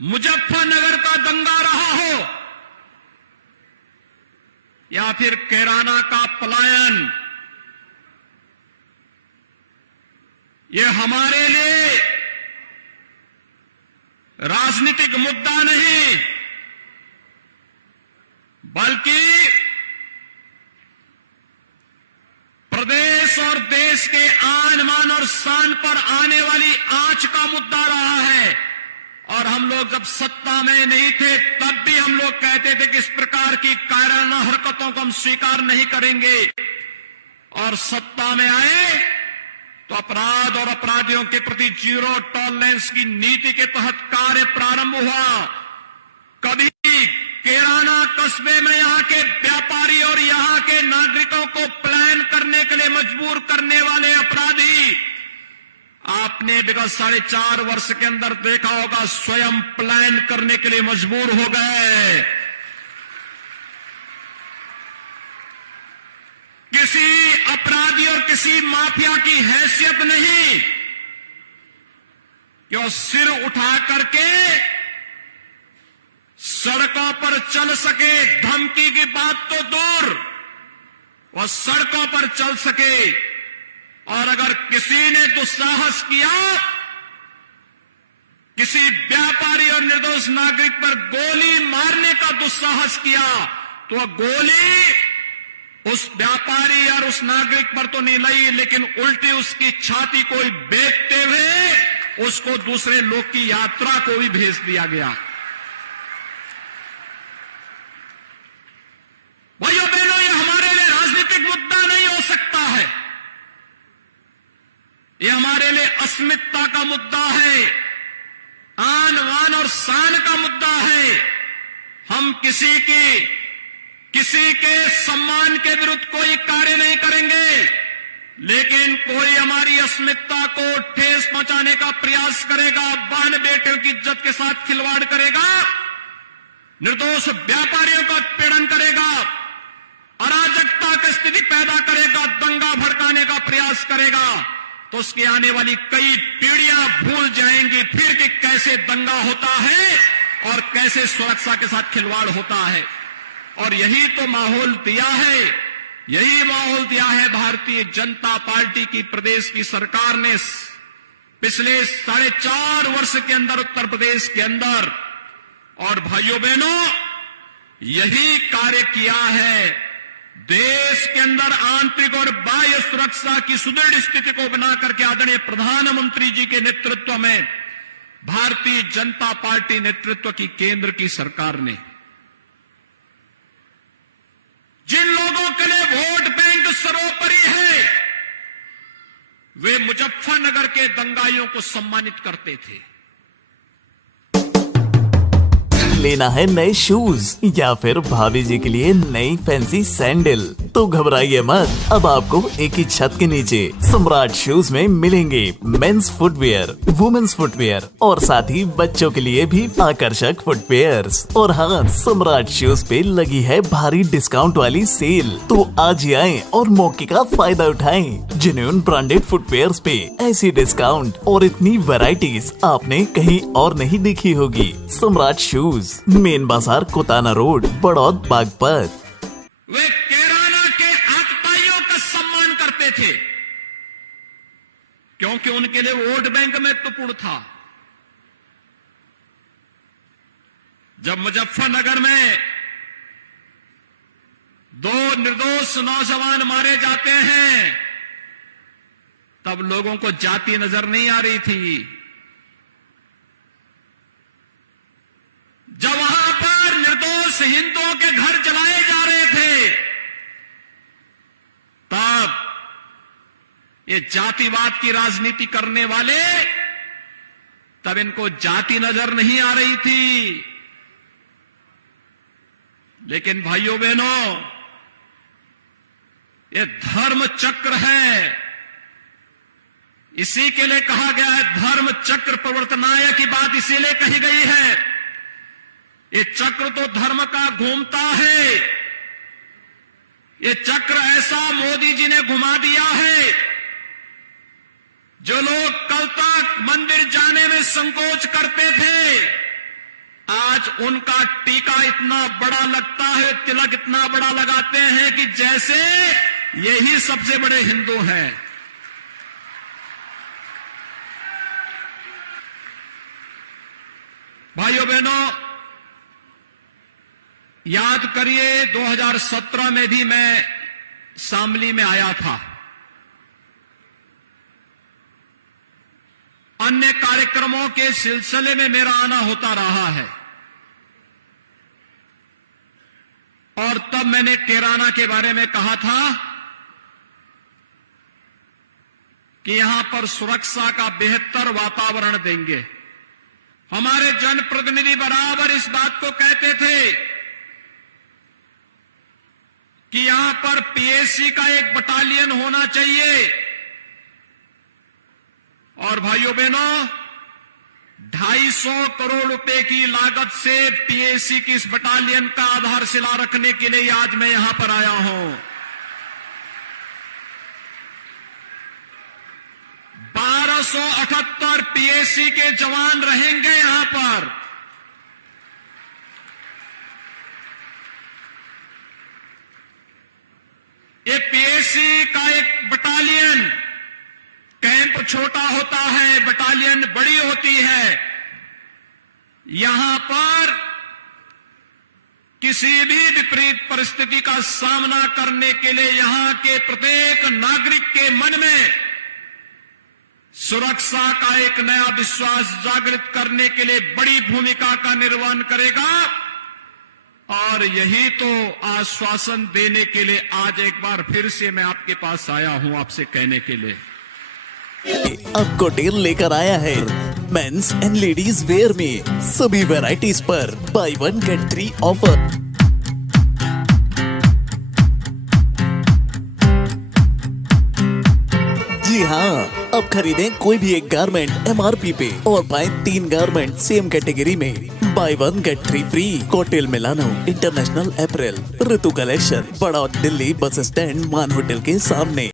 मुजफ्फरनगर का दंगा रहा हो या फिर कैराना का पलायन, ये हमारे लिए राजनीतिक मुद्दा नहीं, बल्कि प्रदेश और देश के आन मान और शान पर आने वाली आंच का मुद्दा रहा है। और हम लोग जब सत्ता में नहीं थे तब भी हम लोग कहते थे कि इस प्रकार की कायराना हरकतों को हम स्वीकार नहीं करेंगे। और सत्ता में आए तो अपराध और अपराधियों के प्रति जीरो टॉलरेंस की नीति के तहत कार्य प्रारंभ हुआ। कभी कैराना कस्बे में यहां के व्यापारी और यहां के नागरिकों को प्लान करने के लिए मजबूर करने वाले अपराधी आपने विगत 4.5 वर्ष के अंदर देखा होगा, स्वयं प्लान करने के लिए मजबूर हो गए। किसी अपराधी और किसी माफिया की हैसियत नहीं कि वो सिर उठा करके सड़कों पर चल सके, धमकी की बात तो दूर, वह सड़कों पर चल सके। और अगर किसी ने दुस्साहस किया, किसी व्यापारी और निर्दोष नागरिक पर गोली मारने का दुस्साहस किया, तो वह गोली उस व्यापारी और उस नागरिक पर तो नहीं लगी, लेकिन उल्टी उसकी छाती को ही बेचते हुए उसको दूसरे लोग की यात्रा को भी भेज दिया गया। भाइयों बहनों, ये हमारे लिए राजनीतिक मुद्दा नहीं हो सकता है, ये हमारे लिए अस्मिता का मुद्दा है, आन वान और शान का मुद्दा है। हम किसी के सम्मान के विरुद्ध कोई कार्य नहीं करेंगे, लेकिन कोई हमारी अस्मिता को ठेस पहुंचाने का प्रयास करेगा, बहन बेटियों की इज्जत के साथ खिलवाड़ करेगा, निर्दोष व्यापारियों का उत्पीड़न करेगा, अराजकता की स्थिति पैदा करेगा, दंगा भड़काने का प्रयास करेगा, तो उसकी आने वाली कई पीढ़ियां भूल जाएंगी फिर कि कैसे दंगा होता है और कैसे सुरक्षा के साथ खिलवाड़ होता है। और यही तो माहौल दिया है, यही माहौल दिया है भारतीय जनता पार्टी की प्रदेश की सरकार ने पिछले 4.5 वर्ष के अंदर उत्तर प्रदेश के अंदर। और भाइयों बहनों, यही कार्य किया है, देश के अंदर आंतरिक और बाह्य सुरक्षा की सुदृढ़ स्थिति को बना करके आदरणीय प्रधानमंत्री जी के नेतृत्व में भारतीय जनता पार्टी नेतृत्व की केंद्र की सरकार ने जिन लोगों के लिए वोट बैंक सर्वोपरि है, वे मुजफ्फरनगर के दंगाइयों को सम्मानित करते थे। लेना है नए शूज या फिर भाभी जी के लिए नई फैंसी सैंडल, तो घबराइए मत, अब आपको एक ही छत के नीचे सम्राट शूज में मिलेंगे मेंस फुटवेयर, वुमेन्स फुटवेयर और साथ ही बच्चों के लिए भी आकर्षक फुटवेयर्स। और हाँ, सम्राट शूज पे लगी है भारी डिस्काउंट वाली सेल, तो आज ही आएं और मौके का फायदा उठाएं। जेन्युइन ब्रांडेड फुटवेयर्स पे ऐसी डिस्काउंट और इतनी वैरायटीज आपने कहीं और नहीं देखी होगी। सम्राट शूज, मेन बाजार, कोताना रोड, बड़ौद, बागपत। वे कैराना के आतताइयों का सम्मान करते थे क्योंकि उनके लिए वोट बैंक महत्वपूर्ण था। जब मुजफ्फरनगर में 2 निर्दोष नौजवान मारे जाते हैं, तब लोगों को जाति नजर नहीं आ रही थी। जब वहां पर निर्दोष हिंदुओं के घर जलाए जा रहे थे, तब ये जातिवाद की राजनीति करने वाले, तब इनको जाति नजर नहीं आ रही थी। लेकिन भाइयों बहनों, ये धर्म चक्र है, इसी के लिए कहा गया है धर्म चक्र प्रवर्तनाय की बात इसीलिए कही गई है। ये चक्र तो धर्म का घूमता है, ये चक्र ऐसा मोदी जी ने घुमा दिया है। जो लोग कल तक मंदिर जाने में संकोच करते थे, आज उनका टीका इतना बड़ा लगता है, तिलक इतना बड़ा लगाते हैं कि जैसे यही सबसे बड़े हिंदू हैं। भाइयों बहनों, याद करिए 2017 में भी मैं शामली में आया था। अन्य कार्यक्रमों के सिलसिले में मेरा आना होता रहा है और तब मैंने कैराना के बारे में कहा था कि यहां पर सुरक्षा का बेहतर वातावरण देंगे। हमारे जनप्रतिनिधि बराबर इस बात को कहते थे कि यहां पर पीएसी का एक बटालियन होना चाहिए। और भाइयों बहनों, 250 करोड़ रुपए की लागत से पीएसी की इस बटालियन का आधारशिला रखने के लिए आज मैं यहां पर आया हूं। 1278 पीएसी के जवान रहेंगे यहां पर। ये पीएसी का एक बटालियन, कैंप छोटा होता है, बटालियन बड़ी होती है। यहां पर किसी भी विपरीत परिस्थिति का सामना करने के लिए यहां के प्रत्येक नागरिक के मन में सुरक्षा का एक नया विश्वास जागृत करने के लिए बड़ी भूमिका का निर्वहन करेगा। और यही तो आश्वासन देने के लिए आज एक बार फिर से मैं आपके पास आया हूं, आपसे कहने के लिए। अब कोटेल लेकर आया है मेंस एंड लेडीज वेयर में सभी वैरायटीज पर बाय 1 गेट 3 ऑफर। जी हाँ, अब खरीदें कोई भी एक गारमेंट एमआरपी पे और पाएं 3 गारमेंट सेम कैटेगरी में। Buy 1 get 3 free. कोटेल Milano international April Ritu collection, बड़ा दिल्ली बस स्टैंड, मान होटल के सामने।